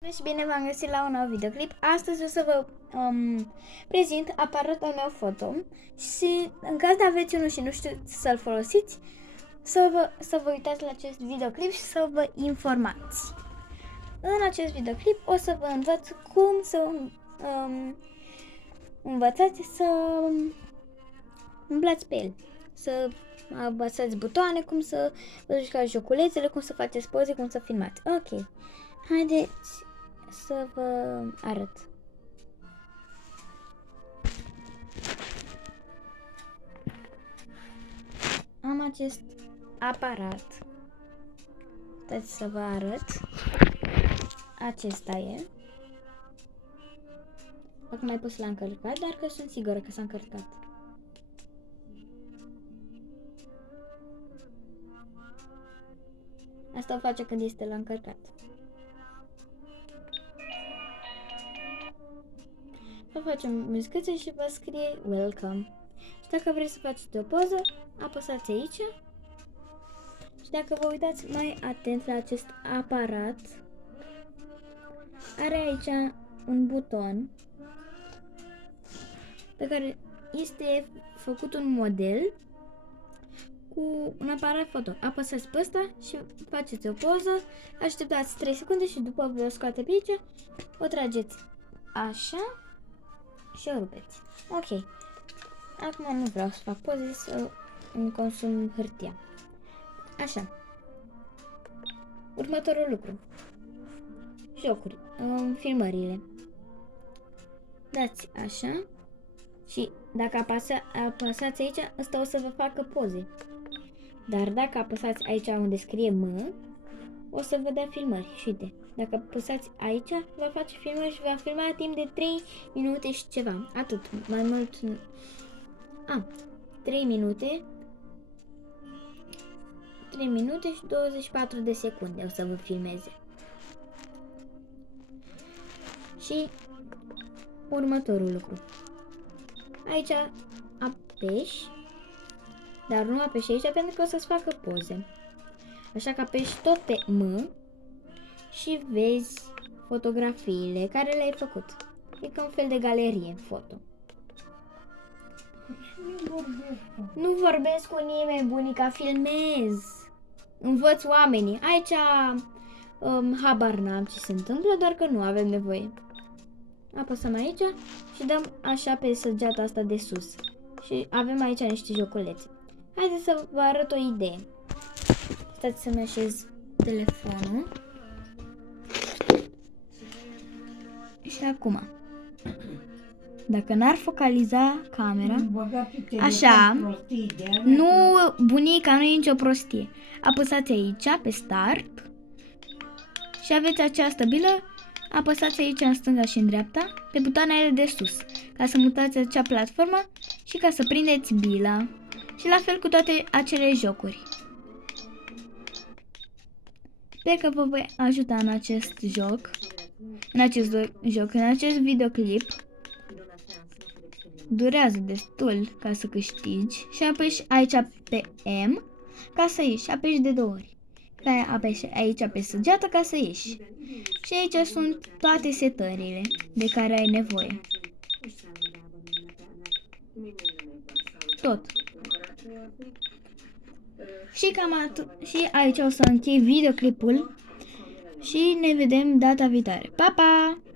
Bună și bine v-am găsit la un nou videoclip. Astăzi o să vă prezint aparatul meu foto și în caz de aveți unul și nu știți să-l folosiți, să vă uitați la acest videoclip și să vă informați. În acest videoclip o să vă învăț cum să învățați să umblați pe el, să apăsați butoane, cum să vă jucați joculețele, cum să faceți poze, cum să filmați. Ok, haideți să vă arăt. Am acest aparat. Stați să vă arăt. Acesta e. Acum mai pus l-a încărcat, dar că sunt sigură că s-a încărcat. Asta o face când este la încărcat. Vă facem muzicuță și vă scrie welcome. Și dacă vreți să faceți o poză, apăsați aici. Și dacă vă uitați mai atent la acest aparat, are aici un buton pe care este făcut un model cu un aparat foto. Apăsați pe ăsta și faceți o poză, așteptați 3 secunde și după vă o scoate pe aici, o trageți așa și o rupeți. Ok. Acum nu vreau să fac poze, să îmi consum hârtia. Așa. Următorul lucru. Jocuri. Filmările. Dați așa. Și dacă apăsați aici, ăsta o să vă facă poze. Dar dacă apăsați aici unde scrie M, o să vă dea filmări. Și uite, dacă apăsați aici, va face filmări și va filma timp de 3 minute și ceva. Atât. Mai mult. 3 minute. 3 minute și 24 de secunde o să vă filmeze. Și următorul lucru. Aici apeși, dar nu apeși aici pentru că o să-ți facă poze. Așa că apeși tot pe M și vezi fotografiile care le-ai făcut. E ca un fel de galerie foto. Nu vorbesc cu nimeni, bunica, filmez. Învăț oamenii. Aici habar n-am ce se întâmplă, doar că nu avem nevoie. Apăsăm aici și dăm așa pe săgeata asta de sus. Și avem aici niște joculețe. Haideți să vă arăt o idee. Stați să-mi așez telefonul. Și acum, dacă n-ar focaliza camera, așa, nu, bunica, nu e nicio prostie. Apăsați aici pe start și aveți această bilă. Apăsați aici în stânga și în dreapta pe butoanele de sus ca să mutați acea platformă și ca să prindeți bila. Și la fel cu toate acele jocuri. Sper că vă voi ajuta în acest joc, în acest videoclip. Durează destul ca să câștigi și apeși aici pe M ca să ieși. Apeși de 2 ori. Apeși aici pe săgeată ca să ieși. Și aici sunt toate setările de care ai nevoie. Tot. Și cam atât. Și aici o să închei videoclipul și ne vedem data viitoare. Pa, pa!